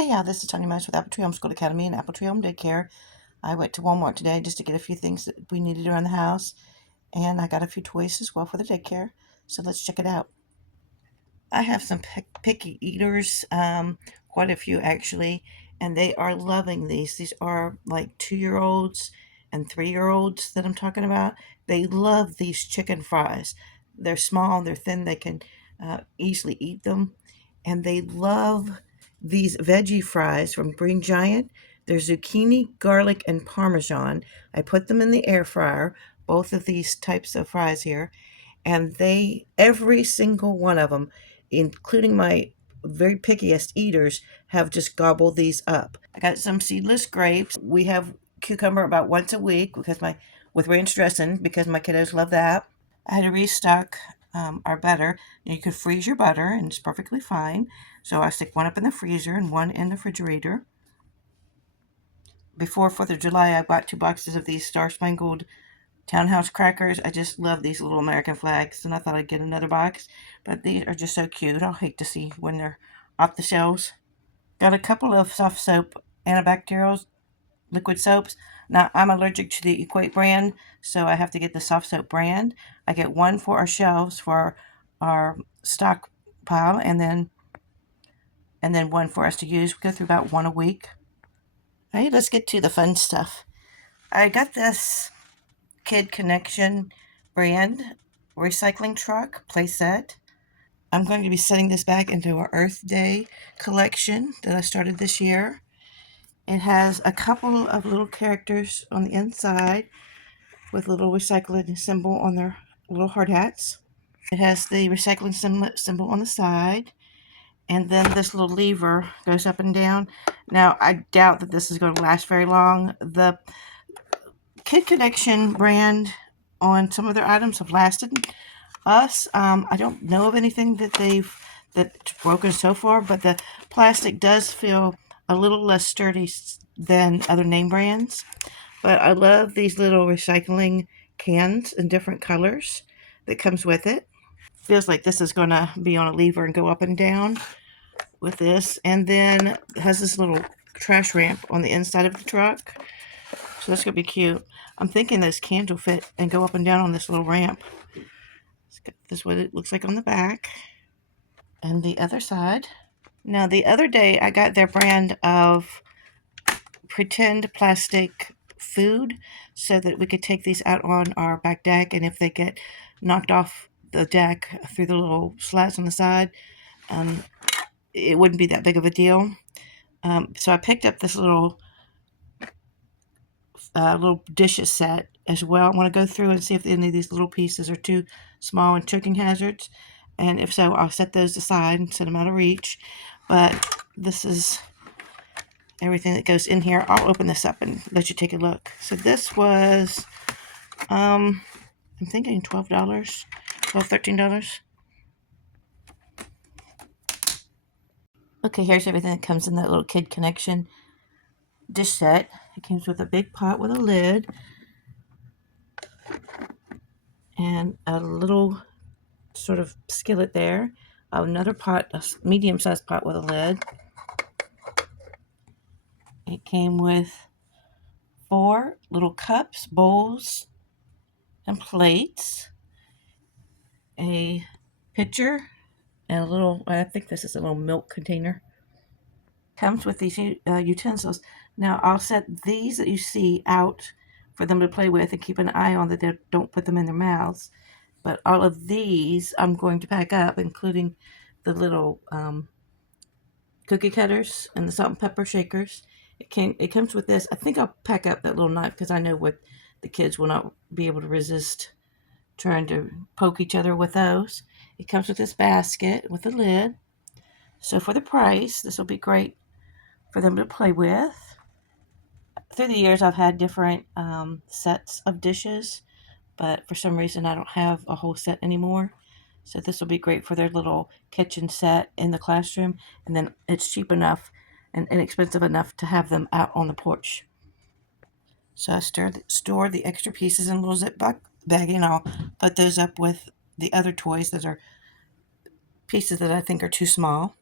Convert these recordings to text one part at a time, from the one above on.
Hey, yeah, this is Tanya Mice with Apple Tree Homeschool Academy and Apple Tree Home Daycare. I went to Walmart today just to get a few things that we needed around the house, and I got a few toys as well for the daycare. So let's check it out. I have some picky eaters, quite a few actually, and they are loving these. These are like 2-year-olds and 3-year-olds that I'm talking about. They love these chicken fries. They're small, they're thin, they can easily eat them, and they love these veggie fries from Green Giant. They're zucchini, garlic, and parmesan. I put them in the air fryer, both of these types of fries here, and they, every single one of them, including my very pickiest eaters, have just gobbled these up. I got some seedless grapes. We have cucumber about once a week because with ranch dressing, because my kiddos love that. I had to restock our butter. You could freeze your butter and it's perfectly fine. So I stick one up in the freezer and one in the refrigerator. Before 4th of July, I bought 2 boxes of these Star Spangled Townhouse crackers. I just love these little American flags, and I thought I'd get another box, but these are just so cute. I'll hate to see when they're off the shelves. Got a couple of soft soap antibacterial liquid soaps. Now, I'm allergic to the Equate brand, so I have to get the soft soap brand. I get one for our shelves for our stockpile, and then one for us to use. We go through about one a week. Hey, let's get to the fun stuff. I got this Kid Connection brand recycling truck playset. I'm going to be setting this back into our Earth Day collection that I started this year. It has a couple of little characters on the inside with a little recycling symbol on their little hard hats. It has the recycling symbol on the side, and then this little lever goes up and down. Now, I doubt that this is going to last very long. The Kid Connection brand on some of their items have lasted us. I don't know of anything that's broken so far, but the plastic does feel a little less sturdy than other name brands. But I love these little recycling cans in different colors that comes with it. Feels like this is going to be on a lever and go up and down with this. And then it has this little trash ramp on the inside of the truck. So that's going to be cute. I'm thinking those cans will fit and go up and down on this little ramp. This is what it looks like on the back. And the other side. Now, the other day, I got their brand of pretend plastic food so that we could take these out on our back deck, and if they get knocked off the deck through the little slats on the side, it wouldn't be that big of a deal. So I picked up this little dishes set as well. I want to go through and see if any of these little pieces are too small and choking hazards, and if so, I'll set those aside and set them out of reach. But this is everything that goes in here. I'll open this up and let you take a look. So this was, I'm thinking $12, $13. Okay, here's everything that comes in that little Kid Connection dish set. It comes with a big pot with a lid and a little sort of skillet there. Another pot, a medium-sized pot with a lid. It came with 4 little cups, bowls, and plates. A pitcher and a little, I think this is a little milk container. Comes with these utensils. Now, I'll set these that you see out for them to play with and keep an eye on that they don't put them in their mouths. But all of these I'm going to pack up, including the little cookie cutters and the salt and pepper shakers. It comes with this. I think I'll pack up that little knife because I know what the kids will not be able to resist trying to poke each other with those. It comes with this basket with a lid. So for the price, this will be great for them to play with. Through the years, I've had different sets of dishes, but for some reason I don't have a whole set anymore. So this will be great for their little kitchen set in the classroom, and then it's cheap enough and inexpensive enough to have them out on the porch. So I store the extra pieces in a little zip baggie, and I'll put those up with the other toys that are pieces that I think are too small.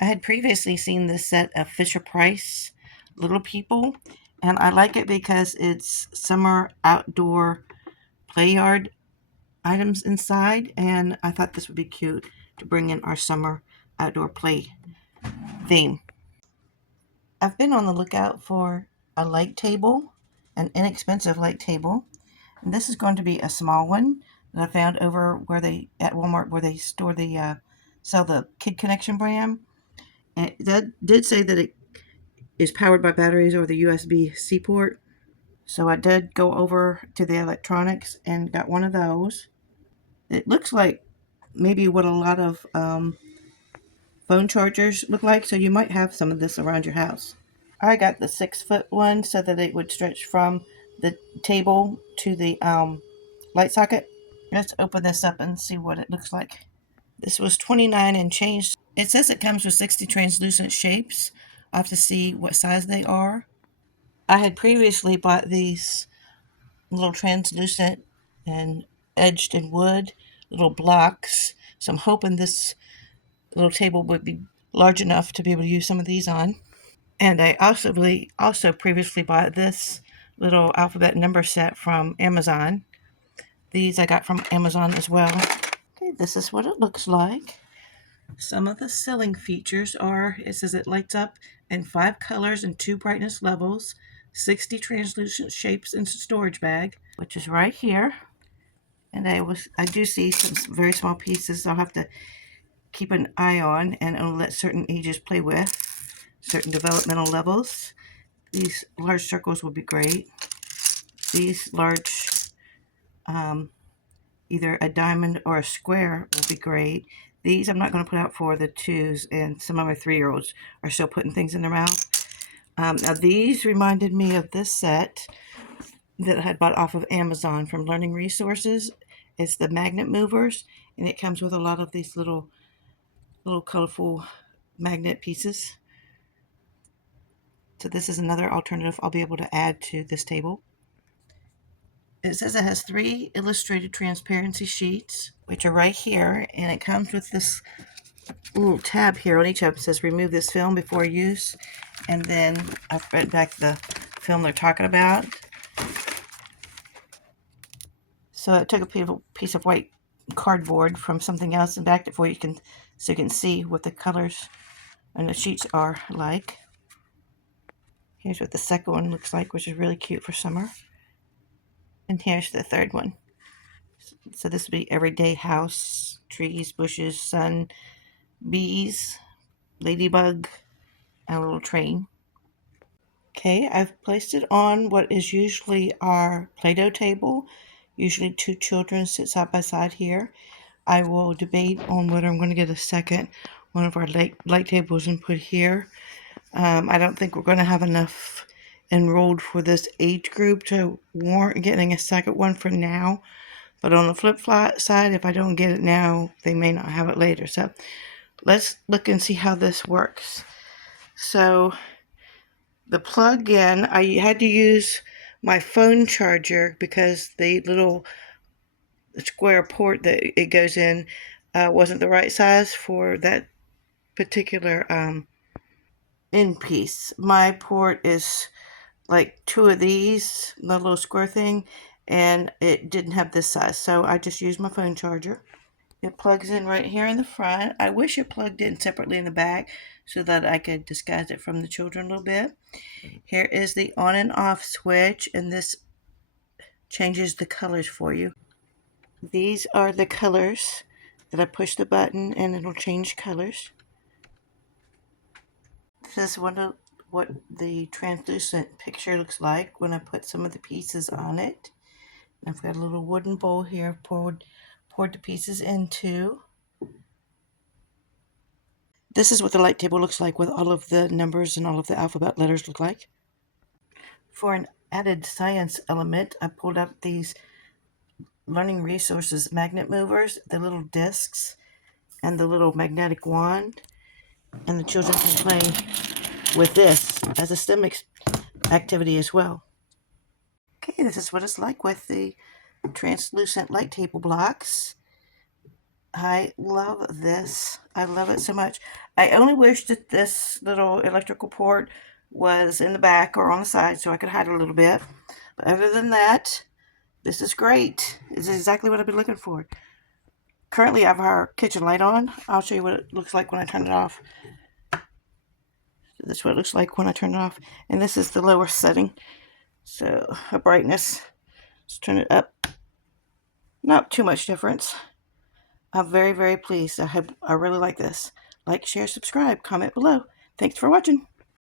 I had previously seen this set of Fisher-Price Little People, and I like it because it's summer outdoor play yard items inside, and I thought this would be cute to bring in our summer outdoor play theme. I've been on the lookout for a light table, an inexpensive light table, and this is going to be a small one that I found over where they at Walmart where they store the sell the Kid Connection brand. And that did say that it is powered by batteries or the USB-C port. So I did go over to the electronics and got one of those. It looks like maybe what a lot of phone chargers look like, so you might have some of this around your house. I got the 6-foot one so that it would stretch from the table to the light socket. Let's open this up and see what it looks like. This was 29 and change. It says it comes with 60 translucent shapes. I'll have to see what size they are. I had previously bought these little translucent and edged in wood little blocks, so I'm hoping this little table would be large enough to be able to use some of these on. And I also previously bought this little alphabet number set from Amazon. These I got from Amazon as well. Okay, this is what it looks like. Some of the ceiling features are, it says it lights up in 5 colors and 2 brightness levels, 60 translucent shapes in storage bag, which is right here. And I do see some very small pieces I'll have to keep an eye on and only let certain ages play with, certain developmental levels. These large circles would be great. These large, either a diamond or a square will be great. These I'm not going to put out for the 2s, and some of my 3-year-olds are still putting things in their mouth. Now these reminded me of this set that I had bought off of Amazon from Learning Resources. It's the magnet movers, and it comes with a lot of these little colorful magnet pieces. So this is another alternative I'll be able to add to this table. It says it has 3 illustrated transparency sheets, which are right here, and it comes with this little tab here on each of them. It says remove this film before use, and then I've read back the film they're talking about. So I took a piece of white cardboard from something else and backed it for you, so you can see what the colors and the sheets are like. Here's what the second one looks like, which is really cute for summer. And here's the third one. So this would be everyday house, trees, bushes, sun, bees, ladybug, and a little train. Okay, I've placed it on what is usually our Play-Doh table. Usually 2 children sit side by side here. I will debate on whether I'm going to get a second one of our light tables and put here. I don't think we're going to have enough enrolled for this age group to warrant getting a second one for now. But on the flip side, if I don't get it now, they may not have it later. So let's look and see how this works. So the plug-in, I had to use my phone charger because the little square port that it goes in wasn't the right size for that particular end piece. My port is like 2 of these, the little square thing, and it didn't have this size, so I just used my phone charger. It plugs in right here in the front. I wish it plugged in separately in the back so that I could disguise it from the children a little bit. Here is the on and off switch, and this changes the colors for you. These are the colors that I push the button and it'll change colors. This is what the translucent picture looks like when I put some of the pieces on it. I've got a little wooden bowl here poured the pieces into. This is what the light table looks like with all of the numbers and all of the alphabet letters look like. For an added science element, I pulled out these Learning Resources magnet movers, the little discs, and the little magnetic wand. And the children can play with this as a STEM activity as well. Okay, this is what it's like with the translucent light table blocks. I love this. I love it so much. I only wish that this little electrical port was in the back or on the side so I could hide it a little bit. But other than that, this is great. This is exactly what I've been looking for. Currently, I have our kitchen light on. I'll show you what it looks like when I turn it off. This is what it looks like when I turn it off. And this is the lower setting. So, a brightness. Let's turn it up. Not too much difference. I'm very, very pleased. I really like this. Like, share, subscribe, comment below. Thanks for watching.